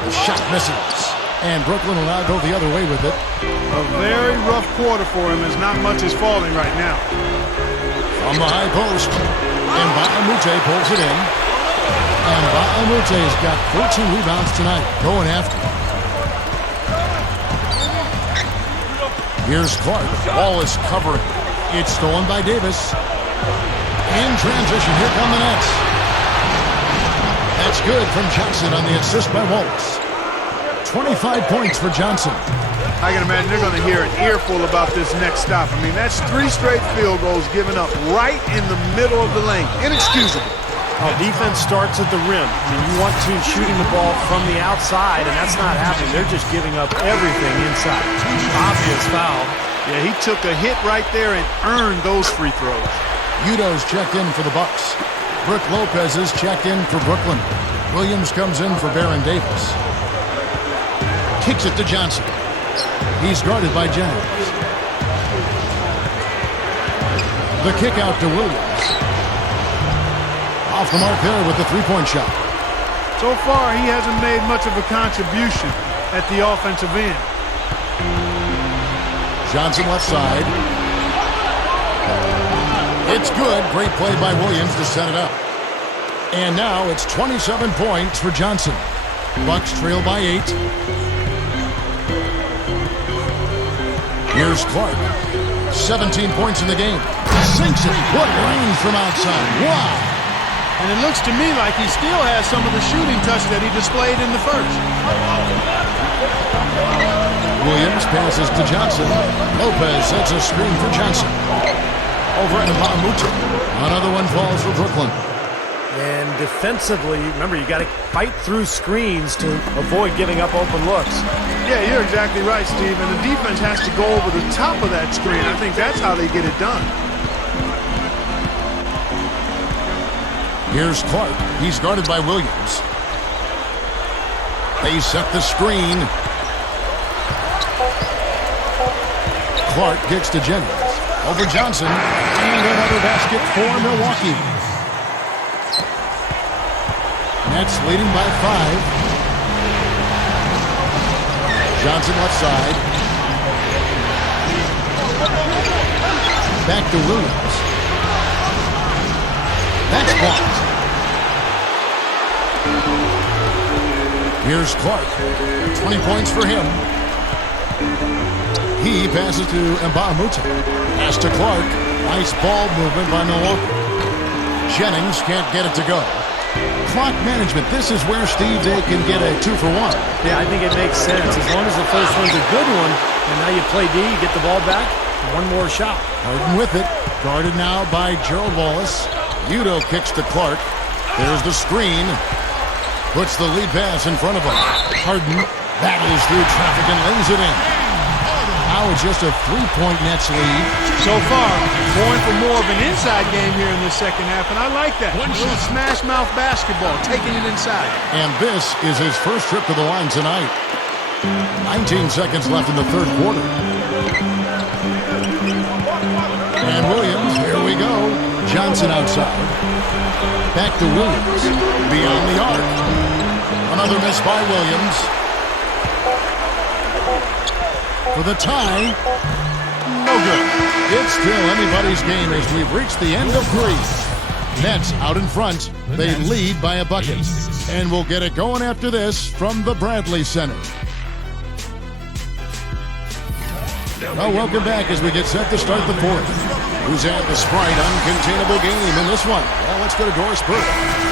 The shot misses. And Brooklyn will now go the other way with it. A very rough quarter for him as not much is falling right now. From the high post, Nba2K13 pulls it in. Nba2K13's got 14 rebounds tonight, going after it. Here's Clark. Ball is covering. It's stolen by Davis. In transition, here come the Nets. That's good from Johnson on the assist by Wallace. 25 points for Johnson. I can imagine they're going to hear an earful about this next stop. I mean, that's 3 straight field goals given up right in the middle of the lane. Inexcusable. Defense starts at the rim. I mean, you want teams shooting the ball from the outside, and that's not happening. They're just giving up everything inside. Obvious foul. Yeah, he took a hit right there and earned those free throws. Udo's checked in for the Bucks. Brook Lopez is checked in for Brooklyn. Williams comes in for Baron Davis. Kicks it to Johnson. He's guarded by Jennings. The kick out to Williams. Off the mark there with the three-point shot. So far, he hasn't made much of a contribution at the offensive end. Johnson left side. It's good. Great play by Williams to set it up. And now it's 27 points for Johnson. Bucks trail by 8. Here's Clark. 17 points in the game. Sinks it. What range from outside. Wow. And it looks to me like he still has some of the shooting touch that he displayed in the first. Williams passes to Johnson. Lopez sets a screen for Johnson. Over to Bahamut. Another one falls for Brooklyn. And defensively, remember, you got to fight through screens to avoid giving up open looks. Yeah, you're exactly right, Steve. And the defense has to go over the top of that screen. I think that's how they get it done. Here's Clark. He's guarded by Williams. They set the screen. Clark kicks to Jennings. Over Johnson. And another basket for Milwaukee. Nets leading by 5. Johnson left side. Back to Williams. That's blocked. Here's Clark. 20 points for him. He passes to Bahamut. Pass to Clark. Nice ball movement by Milwaukee. Jennings can't get it to go. Clock management. This is where, Steve, they can get a 2 for 1. Yeah, I think it makes sense. As long as the first one's a good one, and now you play D, you get the ball back, one more shot. Harden with it. Guarded now by Gerald Wallace. Udo kicks to Clark. There's the screen. Puts the lead pass in front of him. Harden battles through traffic and lays it in. Now it's just a 3-point Nets lead. So far, going for more of an inside game here in the second half, and I like that. A little smash-mouth basketball, taking it inside. And this is his first trip to the line tonight. 19 seconds left in the third quarter. And Williams, here we go. Johnson outside. Back to Williams. Beyond the arc. Another miss by Williams. For the tie. No good. It's still anybody's game as we've reached the end of 3. Nets out in front. They lead by a bucket. And we'll get it going after this from the Bradley Center. Well, welcome back as we get set to start the fourth. Who's had the Sprite uncontainable game in this one? Well, let's go to Doris Burke.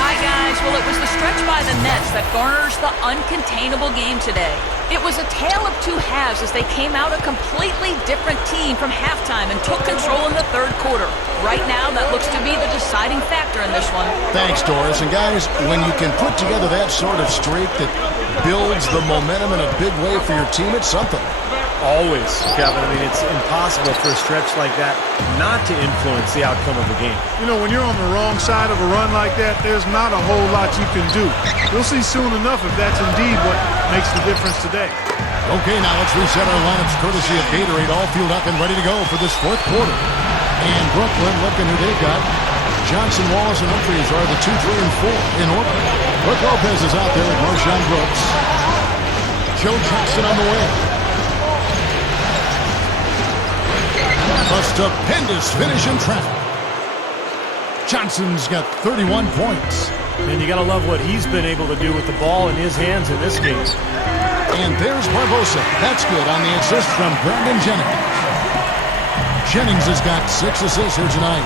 Hi, guys. Well, it was the stretch by the Nets that garners the uncontainable game today. It was a tale of 2 halves as they came out a completely different team from halftime and took control in the third quarter. Right now, that looks to be the deciding factor in this one. Thanks, Doris. And guys, when you can put together that sort of streak that builds the momentum in a big way for your team, it's something. Always, Kevin. I mean, it's impossible for a stretch like that not to influence the outcome of a game. You know, when you're on the wrong side of a run like that, there's not a whole lot you can do. We'll see soon enough if that's indeed what makes the difference today. Okay, now let's reset our lineups courtesy of Gatorade, all fueled up and ready to go for this fourth quarter. And Brooklyn, looking who they've got. Johnson, Wallace, and Humphries are the 2, 3, and 4 in order. Brook Lopez is out there with Marshawn Brooks. Joe Jackson on the way. A stupendous finish in traffic. Johnson's got 31 points. And you got to love what he's been able to do with the ball in his hands in this game. And there's Barbosa. That's good on the assist from Brandon Jennings. Jennings has got 6 assists here tonight.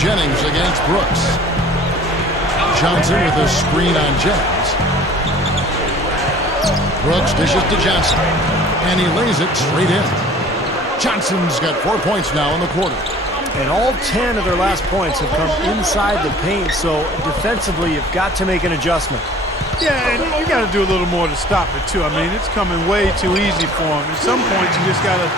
Jennings against Brooks. Johnson with a screen on Jennings. Brooks dishes to Johnson. And he lays it straight in. Johnson's got 4 points now in the quarter. And all 10 of their last points have come inside the paint, so defensively you've got to make an adjustment. Yeah, and you got to do a little more to stop it, too. I mean, it's coming way too easy for him. At some point, you just got to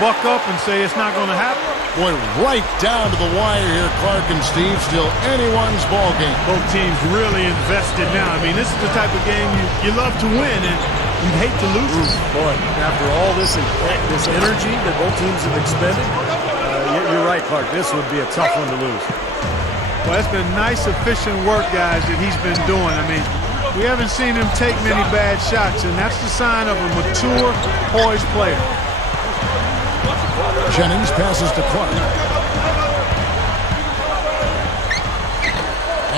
buck up and say it's not going to happen. Boy, right down to the wire here, Clark and Steve. Still anyone's ball game. Both teams really invested now. I mean, this is the type of game you love to win, and you hate to lose it. Boy, after all this energy that both teams have expended, you're right, Clark. This would be a tough one to lose. Well, it's been nice, efficient work, guys, that he's been doing. I mean, we haven't seen him take many bad shots, and that's the sign of a mature, poised player. Jennings passes to Clark.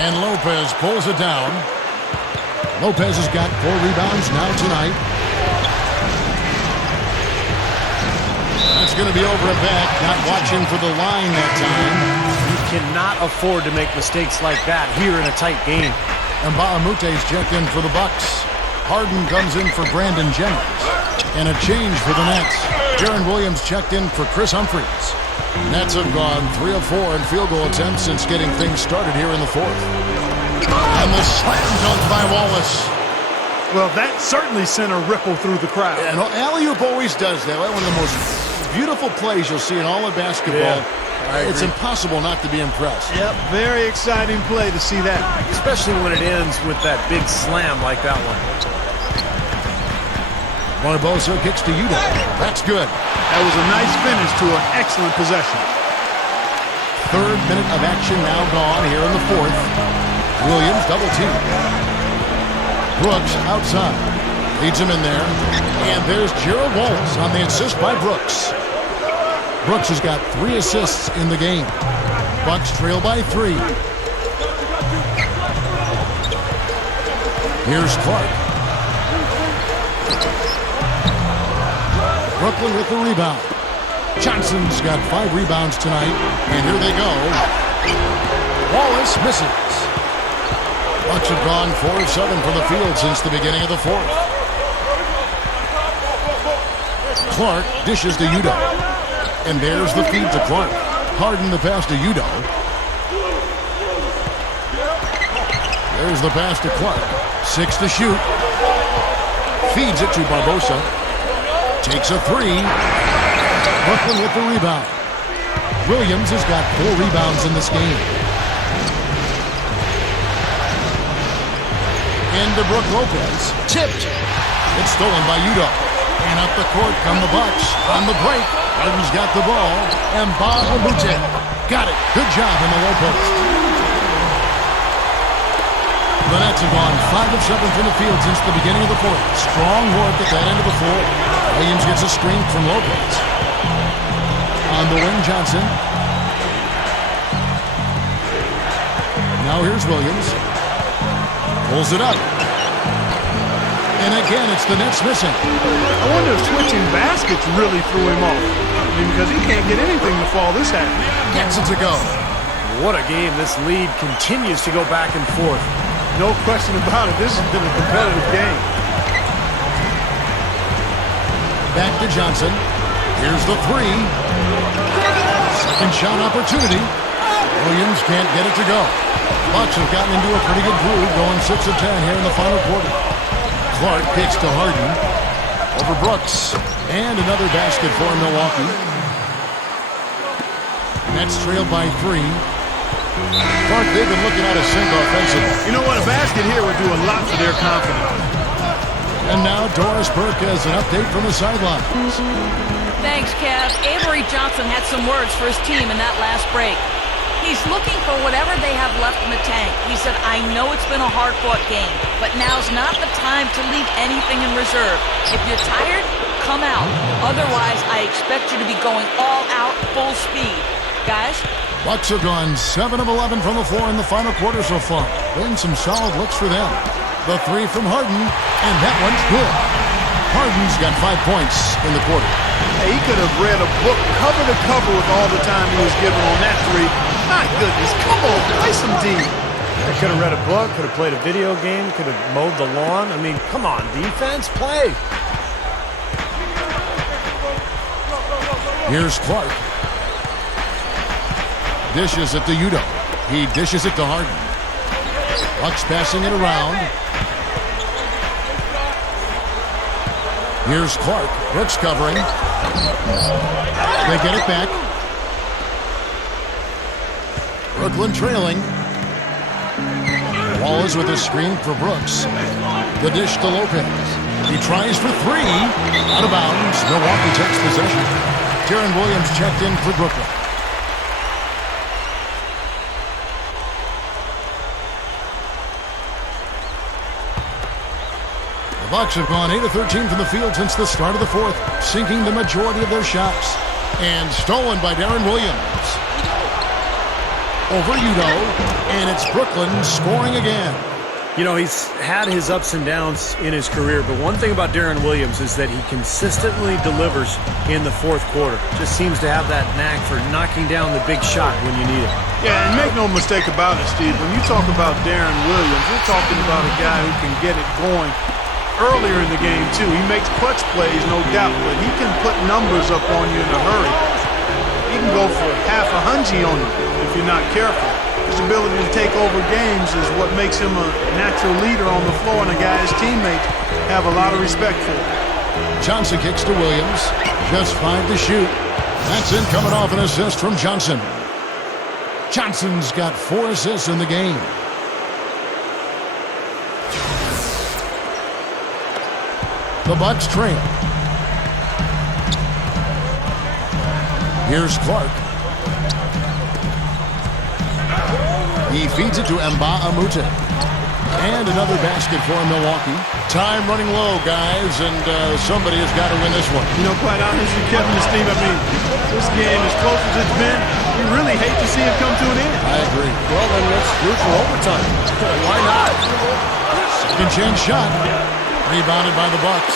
And Lopez pulls it down. Lopez has got 4 rebounds now tonight. That's going to be over and back. Not watching for the line that time. Cannot afford to make mistakes like that here in a tight game. And Baamute's checked in for the Bucks. Harden comes in for Brandon Jennings. And a change for the Nets. Deron Williams checked in for Chris Humphries. Nets have gone 3 of 4 in field goal attempts since getting things started here in the 4th. And the slam dunk by Wallace. Well, that certainly sent a ripple through the crowd. And alley-oop always does that. One of the most beautiful plays you'll see in all of basketball. Yeah. It's impossible not to be impressed. Yep, very exciting play to see that. Especially when it ends with that big slam like that one. Barbosa kicks to Yuta. That's good. That was a nice finish to an excellent possession. 3rd minute of action now gone here in the 4th. Williams double team. Brooks outside. Leads him in there. And there's Gerald Wallace on the assist by Brooks. Brooks has got 3 assists in the game. Bucks trail by 3. Here's Clark. Brooklyn with the rebound. Johnson's got 5 rebounds tonight. And here they go. Wallace misses. Bucks have gone 4 of 7 from the field since the beginning of the 4th. Clark dishes to Udo. And there's the feed to Clark. Harden the pass to Udo. There's the pass to Clark. 6 to shoot. Feeds it to Barbosa. Takes a 3. Brooklyn with the rebound. Williams has got 4 rebounds in this game. Into Brook Lopez. Tipped. It's stolen by Udo. And up the court come the Bucks. On the break. Harden's got the ball, and Baamute's got it. Good job in the low post. The Nets have gone 5 of 7 from the field since the beginning of the 4th. Strong work at that end of the floor. Williams gets a screen from Lopez. On the wing, Johnson. Now here's Williams. Pulls it up. And again, it's the Nets missing. I wonder if switching baskets really threw him off. I mean, because he can't get anything to fall this happy. Gets it to go. What a game. This lead continues to go back and forth. No question about it. This has been a competitive game. Back to Johnson. Here's the 3. Second shot opportunity. Williams can't get it to go. Bucks have gotten into a pretty good groove, going 6 of 10 here in the final quarter. Clark kicks to Harden. Over Brooks. And another basket for Milwaukee. Nets trailed by 3. Clark, they've been looking out of sync offensively. You know what? A basket here would do a lot for their confidence. And now Doris Burke has an update from the sidelines. Thanks, Kev. Avery Johnson had some words for his team in that last break. He's looking for whatever they have left in the tank. He said, I know it's been a hard-fought game, but now's not the time to leave anything in reserve. If you're tired, come out. Otherwise, I expect you to be going all out, full speed. Guys? Bucks have gone 7 of 11 from the floor in the final quarter so far. Been some solid looks for them. The 3 from Harden, and that one's good. Harden's got 5 points in the quarter. Hey, he could have read a book cover to cover with all the time he was given on that 3. My goodness, come on, play some D. I could have read a book, could have played a video game, could have mowed the lawn. I mean, come on, defense, play. Here's Clark. Dishes it to Udo. He dishes it to Harden. Bucks passing it around. Here's Clark. Brooks covering. They get it back. Brooklyn trailing. Wallace with a screen for Brooks. The dish to Lopez. He tries for three. Out of bounds. Milwaukee takes possession. Deron Williams checked in for Brooklyn. The Bucks have gone 8 of 13 from the field since the start of the fourth, sinking the majority of their shots. And stolen by Deron Williams. Over Udo, and it's Brooklyn scoring again. You know, he's had his ups and downs in his career, but one thing about Deron Williams is that he consistently delivers in the fourth quarter. Just seems to have that knack for knocking down the big shot when you need it. Yeah, and make no mistake about it, Steve. When you talk about Deron Williams, you're talking about a guy who can get it going earlier in the game, too. He makes clutch plays, no doubt, but he can put numbers up on you in a hurry. He can go for half a hundred on you if you're not careful. His ability to take over games is what makes him a natural leader on the floor and a guy his teammates have a lot of respect for. Johnson kicks to Williams. Just 5 to shoot. That's in, coming off an assist from Johnson. Johnson's got 4 assists in the game. The Bucks trail. Here's Clark. He feeds it to Nba2K13. And another basket for Milwaukee. Time running low, guys, and somebody has got to win this one. You know, quite honestly, Kevin and Steve, I mean, this game, as close as it's been, you really hate to see it come to an end. I agree. Well, then let's root for overtime. Why not? Second chance shot. Rebounded by the Bucks.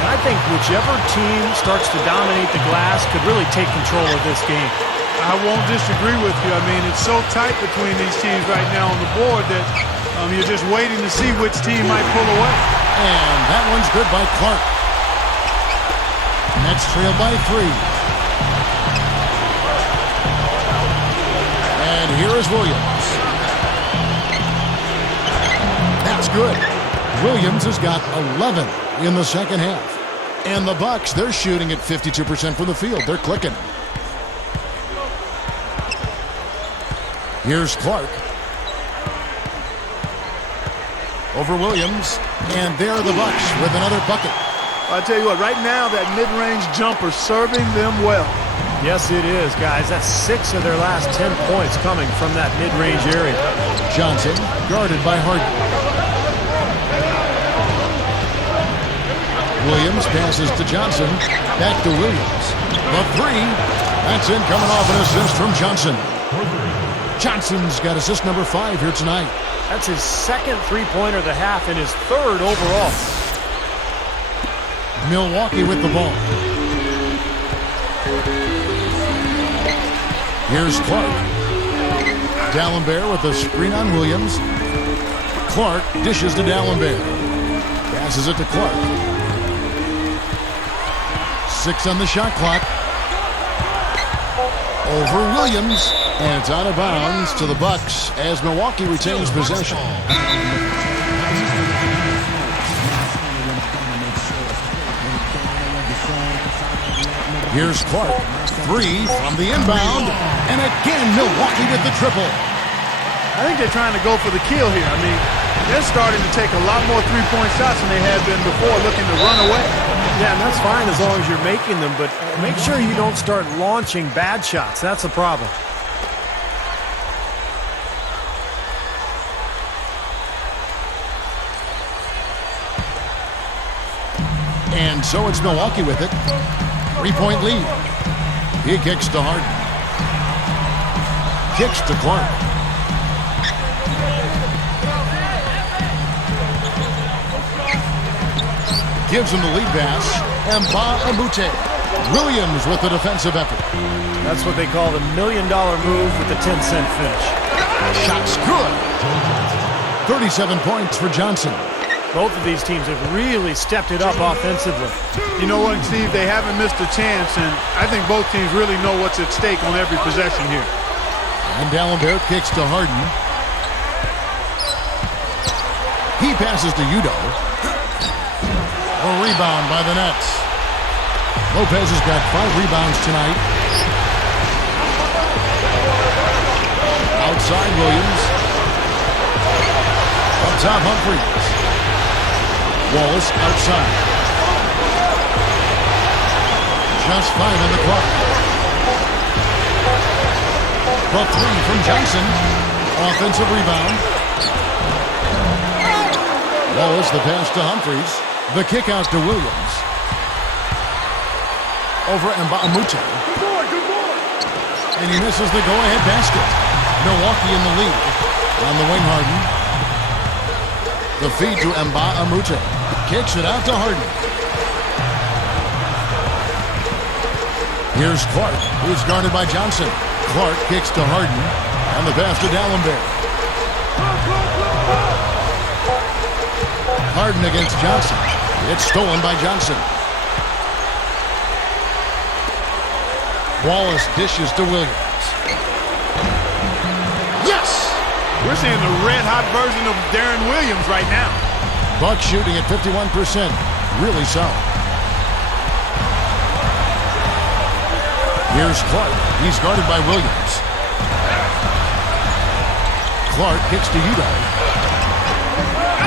And I think whichever team starts to dominate the glass could really take control of this game. I won't disagree with you. I mean, it's so tight between these teams right now on the board that you're just waiting to see which team might pull away. And that one's good by Clark. Nets trail by 3. And here is Williams. That's good. Williams has got 11 in the second half. And the Bucks, they're shooting at 52% from the field. They're clicking. Here's Clark. Over Williams. And there are the Bucks with another bucket. I tell you what, right now that mid-range jumper serving them well. Yes, it is, guys. That's 6 of their last 10 points coming from that mid-range area. Johnson guarded by Harden. Williams passes to Johnson. Back to Williams. The 3. That's in, coming off an assist from Johnson. Johnson's got assist number 5 here tonight. That's his second three-pointer of the half and his 3rd overall. Milwaukee with the ball. Here's Clark. D'Alembert with the screen on Williams. Clark dishes to D'Alembert. Passes it to Clark. 6 on the shot clock. Over Williams. And it's out of bounds to the Bucks as Milwaukee retains possession. Here's Clark. 3 from the inbound. And again, Milwaukee with the triple. I think they're trying to go for the kill here. I mean, they're starting to take a lot more three-point shots than they had been before, looking to run away. Yeah, and that's fine as long as you're making them, but make sure you don't start launching bad shots. That's a problem. And so it's Milwaukee with it. 3-point lead. He kicks to Harden. Kicks to Clark. Gives him the lead pass. Nba2K13. Williams with the defensive effort. That's what they call the $1 million move with the 10-cent finish. Shot's good. 37 points for Johnson. Both of these teams have really stepped it up offensively. You know what, Steve? They haven't missed a chance, and I think both teams really know what's at stake on every possession here. And D'Alembert kicks to Harden. He passes to Udo. The rebound by the Nets. Lopez has got 5 rebounds tonight. Outside Williams. Up top Humphries. Wallace outside. Just 5 on the clock. The 3 from Johnson. Offensive rebound. Wallace the pass to Humphries. The kick out to Williams. Over Nba2K13. And he misses the go-ahead basket. Milwaukee in the lead. On the wing, Harden. The feed to Nba2K13. Kicks it out to Harden. Here's Clark, who's guarded by Johnson. Clark kicks to Harden. And the pass to Dallenberg. Harden against Johnson. It's stolen by Johnson. Wallace dishes to Williams. Yes! We're seeing the red-hot version of Darren Williams right now. Bucks shooting at 51%. Really solid. Here's Clark. He's guarded by Williams. Clark kicks to Udo.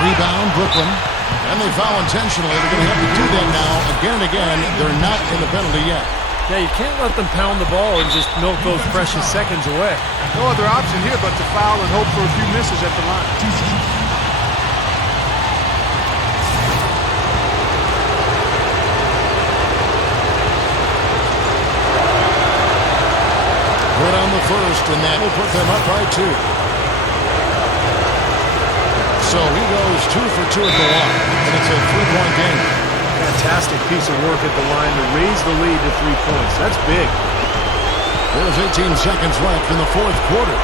Rebound, Brooklyn. And they foul intentionally. They're going to have to do that now again and again. They're not in the penalty yet. Yeah, you can't let them pound the ball and just milk those precious seconds away. No other option here but to foul and hope for a few misses at the line. Put on the first, and that will put them up by 2. So he goes 2 for 2 at the line, and it's a 3-point game. Fantastic piece of work at the line to raise the lead to 3 points. That's big. There's 18 seconds left in the 4th quarter.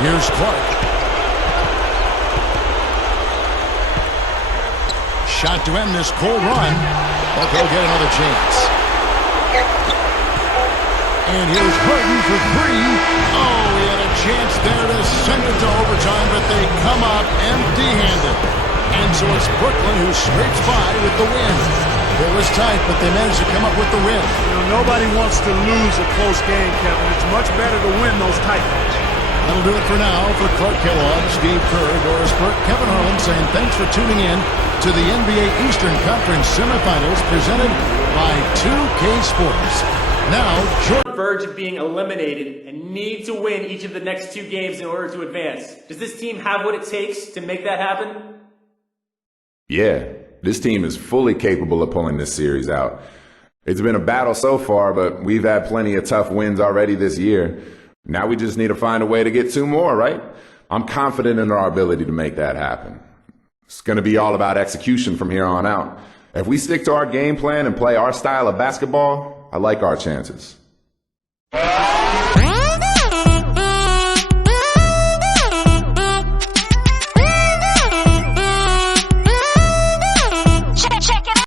Here's Clark. Shot to end this cold run, but they'll get another chance. And here's Harden for 3. Oh, he had a chance there to send it to overtime, but they come up empty-handed. And so it's Brooklyn who scrapes by with the win. It was tight, but they managed to come up with the win. You know, nobody wants to lose a close game, Kevin. It's much better to win those tight ones. That'll do it for now. For Clark Kellogg, Steve Kerr, Doris Burke, Kevin Harlan saying thanks for tuning in to the NBA Eastern Conference semifinals presented by 2K Sports. Now, Jordan. Verge of being eliminated and need to win each of the next 2 games in order to advance. Does this team have what it takes to make that happen? Yeah, this team is fully capable of pulling this series out. It's been a battle so far, but we've had plenty of tough wins already this year. Now we just need to find a way to get 2 more, right? I'm confident in our ability to make that happen. It's going to be all about execution from here on out. If we stick to our game plan and play our style of basketball, I like our chances.